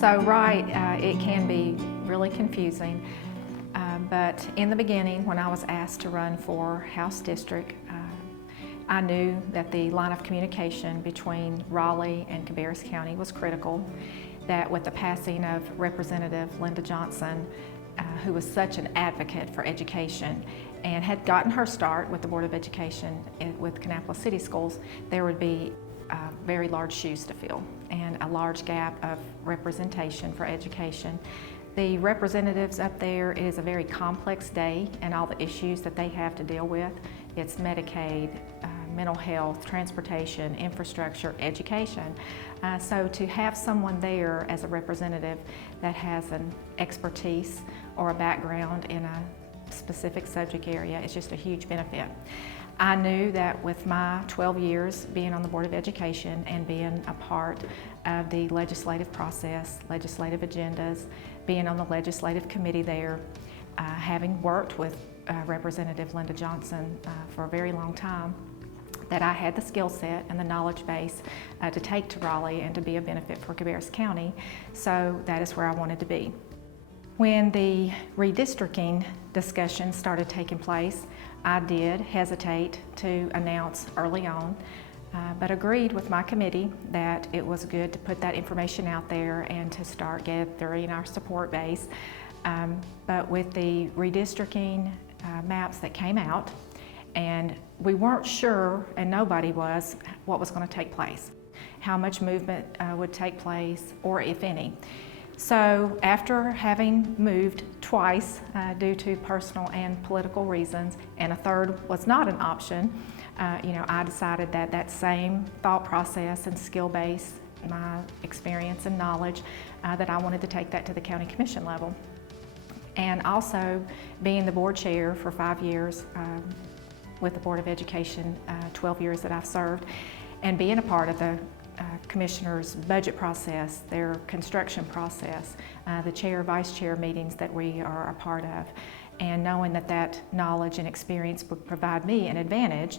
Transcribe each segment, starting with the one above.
So right, it can be really confusing, but in the beginning when I was asked to run for House District, I knew that the line of communication between Raleigh and Cabarrus County was critical, that with the passing of Representative Linda Johnson, who was such an advocate for education and had gotten her start with the Board of Education with Kannapolis City Schools, there would be very large shoes to fill and a large gap of representation for education. The representatives up there, it is a very complex day and all the issues that they have to deal with. It's Medicaid, mental health, transportation, infrastructure, education. So to have someone there as a representative that has an expertise or a background in a specific subject area is just a huge benefit. I knew that with my 12 years being on the Board of Education and being a part of the legislative process, legislative agendas, being on the legislative committee there, having worked with Representative Linda Johnson for a very long time, that I had the skill set and the knowledge base to take to Raleigh and to be a benefit for Cabarrus County, so that is where I wanted to be. When the redistricting discussion started taking place, I did hesitate to announce early on, but agreed with my committee that it was good to put that information out there and to start gathering our support base. But with the redistricting maps that came out, and we weren't sure, and nobody was, what was going to take place, how much movement would take place, or if any. So after having moved twice due to personal and political reasons, and a third was not an option, I decided that that same thought process and skill base, my experience and knowledge, that I wanted to take that to the county commission level. And also being the board chair for 5 years with the Board of Education, 12 years that I've served, and being a part of the commissioners' budget process, their construction process, the chair, vice chair meetings that we are a part of, and knowing that that knowledge and experience would provide me an advantage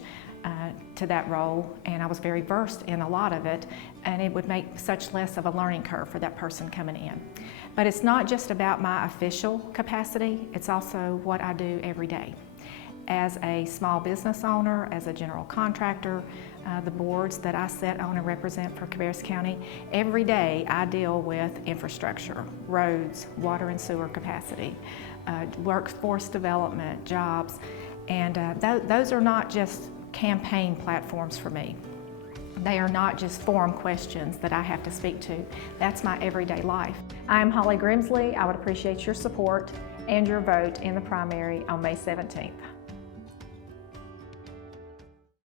to that role, and I was very versed in a lot of it, and it would make such less of a learning curve for that person coming in. But it's not just about my official capacity, it's also what I do every day. As a small business owner, as a general contractor, the boards that I sit on and represent for Cabarrus County, every day I deal with infrastructure, roads, water and sewer capacity, workforce development, jobs, and those are not just campaign platforms for me. They are not just forum questions that I have to speak to. That's my everyday life. I'm Holly Grimsley. I would appreciate your support and your vote in the primary on May 17th.